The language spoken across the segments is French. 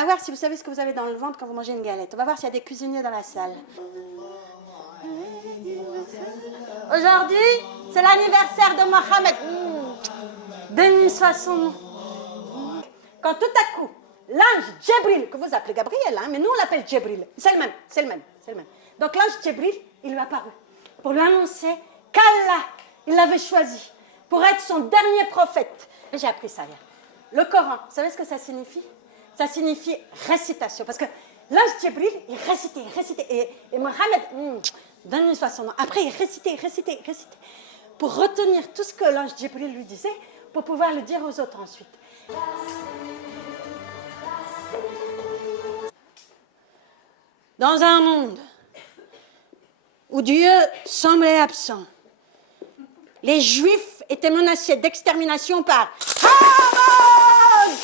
va voir si vous savez ce que vous avez dans le ventre quand vous mangez une galette. On va voir s'il y a des cuisiniers dans la salle. Aujourd'hui, c'est l'anniversaire de Mohamed. Béni soit son nom. Quand tout à coup, l'ange Djibril, que vous appelez Gabriel, hein, mais nous on l'appelle Djibril, c'est le même, c'est le même, c'est le même. Donc l'ange Djibril, il lui est apparu pour lui annoncer qu'Allah, il l'avait choisi pour être son dernier prophète. Et j'ai appris ça hier. Le Coran, vous savez ce que ça signifie? Ça signifie récitation, parce que l'ange Djibril, il récitait, et Mohamed, béni soit son nom, après il récitait, pour retenir tout ce que l'ange Djibril lui disait, pour pouvoir le dire aux autres ensuite. Dans un monde où Dieu semblait absent, les Juifs étaient menacés d'extermination par Haman,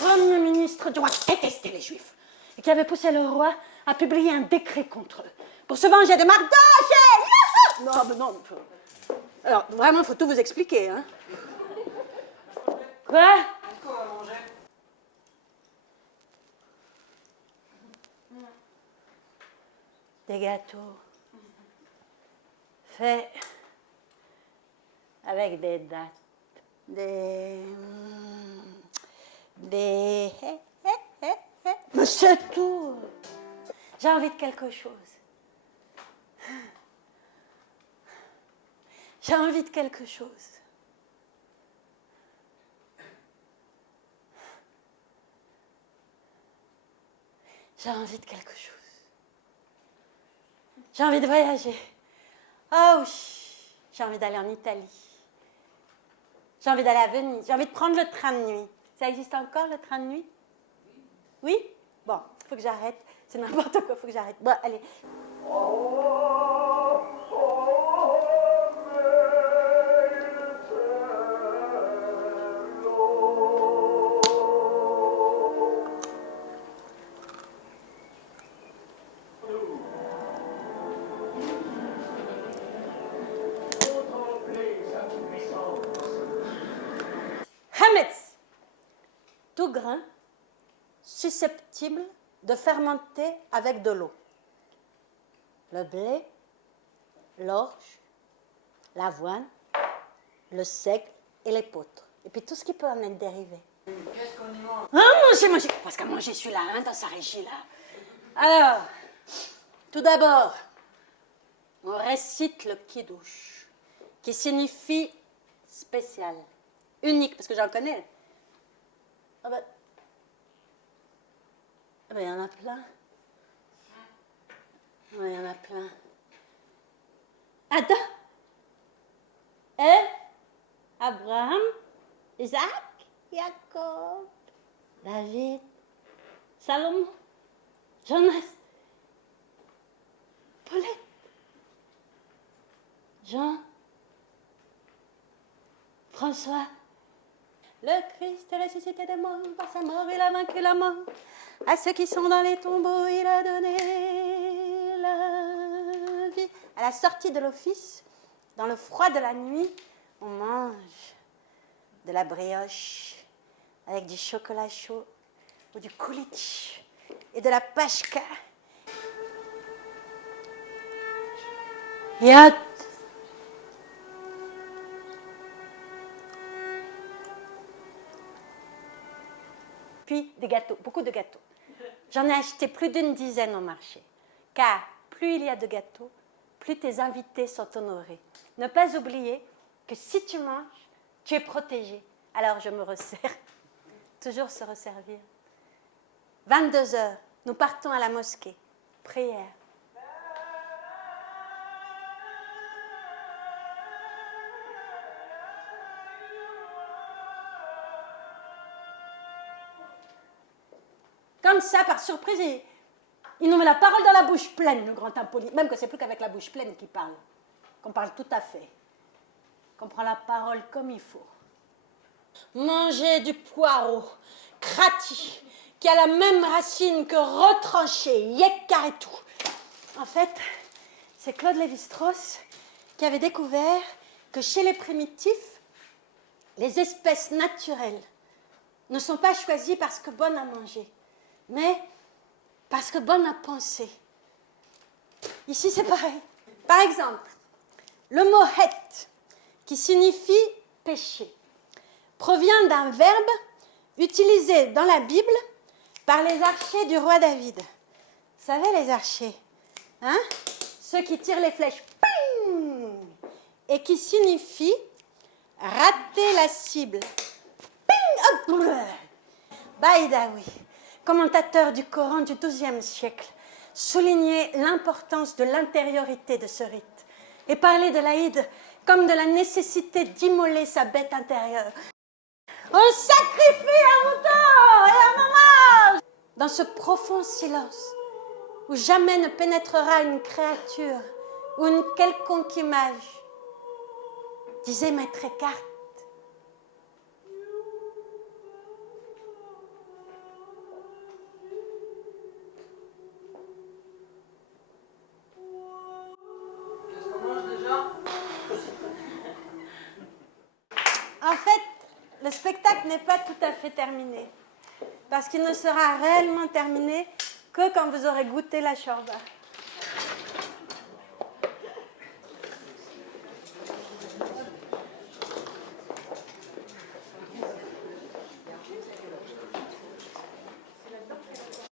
premier ministre du roi, détestait les Juifs, et qui avait poussé le roi à publier un décret contre eux, pour se venger de Mardochée. Non, mais non. Alors, vraiment, il faut tout vous expliquer, hein. Quoi? Des gâteaux faits avec des dates, mais c'est tout. J'ai envie de quelque chose. J'ai envie de quelque chose. J'ai envie de quelque chose. J'ai envie de voyager. Ah oui, j'ai envie d'aller en Italie. J'ai envie d'aller à Venise. J'ai envie de prendre le train de nuit. Ça existe encore, le train de nuit? Oui? Bon, il faut que j'arrête. C'est n'importe quoi, il faut que j'arrête. Bon, allez. Hametz, tout grain susceptible de fermenter avec de l'eau. Le blé, l'orge, l'avoine, le seigle et l'épeautre. Et puis tout ce qui peut en être dérivé. Qu'est-ce qu'on y mange? Ah, manger. Parce qu'à manger celui-là, hein, dans sa régie, là. Alors, tout d'abord, on récite le kidouche, qui signifie spécial, unique, parce que j'en connais. Ah ben, il y en a plein. Oui, il y en a plein. Adam, Abraham, Isaac, Jacob, David, Salomon, Jonas, Paulette, Jean, François. Le Christ est ressuscité des morts, par sa mort il a vaincu la mort. À ceux qui sont dans les tombeaux, il a donné la vie. À la sortie de l'office, dans le froid de la nuit, on mange de la brioche avec du chocolat chaud ou du koulitch et de la pashka. Yat. Puis des gâteaux, beaucoup de gâteaux. J'en ai acheté plus d'une dizaine au marché. Car plus il y a de gâteaux, plus tes invités sont honorés. Ne pas oublier que si tu manges, tu es protégé. Alors je me resserre. Toujours se resservir. 22h, nous partons à la mosquée. Prière. Comme ça, par surprise, il nous met la parole dans la bouche pleine, le grand impoli. Même que c'est plus qu'avec la bouche pleine qu'il parle. Qu'on parle tout à fait. Qu'on prend la parole comme il faut. Manger du poireau, krati, qui a la même racine que retranché, yekkar et tout. En fait, c'est Claude Lévi-Strauss qui avait découvert que chez les primitifs, les espèces naturelles ne sont pas choisies parce que bonnes à manger, mais parce que bonne à penser. Ici, c'est pareil. Par exemple, le mot « het », qui signifie « péché », provient d'un verbe utilisé dans la Bible par les archers du roi David. Vous savez, les archers, hein? Ceux qui tirent les flèches, ping, et qui signifie rater la cible. Ping, hop, Baidawi, commentateur du Coran du XIIe siècle, soulignait l'importance de l'intériorité de ce rite et parlait de l'Aïd comme de la nécessité d'immoler sa bête intérieure. On sacrifie un mouton et un hommage dans ce profond silence où jamais ne pénétrera une créature ou une quelconque image, disait Maître Eckhart. Qu'est-ce qu'on mange déjà? En fait, le spectacle n'est pas tout à fait terminé, parce qu'il ne sera réellement terminé que quand vous aurez goûté la shorba.